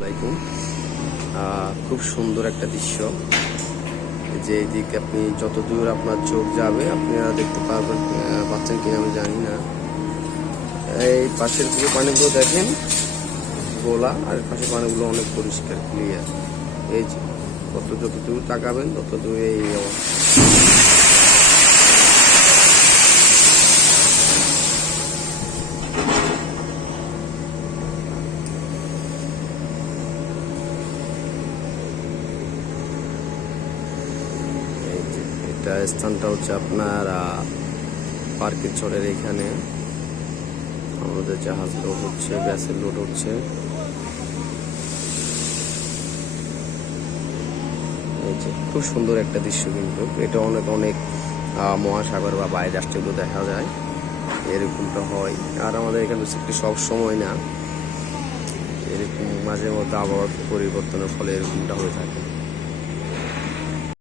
আসসালামাইকুম। খুব সুন্দর একটা দৃশ্য, যে এইদিকে আপনি যত দূর আপনার চোখ যাবে আপনারা দেখতে পাচ্ছেন কিনা আমি জানি না। এই পাশের পুরো পানিগুলো দেখেন গোলা, আর পাশের পানিগুলো অনেক পরিষ্কার ক্লিয়ার। এই যে যত দূর তাকাবেন তত দূর এই অবস্থা। এটা স্থানটা হচ্ছে আপনার পার্কের চরের এখানে আমাদের জাহাজ লোড হচ্ছে, গ্যাসের লোড হচ্ছে। খুব সুন্দর একটা দৃশ্য, কিন্তু এটা অনেক অনেক মহাসাগর বা বাইরের রাষ্ট্রগুলো দেখা যায়, এরকমটা হয়। আর আমাদের এখানে একটু সব সময় না, এরকম মাঝে মধ্যে আবহাওয়ার পরিবর্তনের ফলে এরকমটা হয়ে থাকে।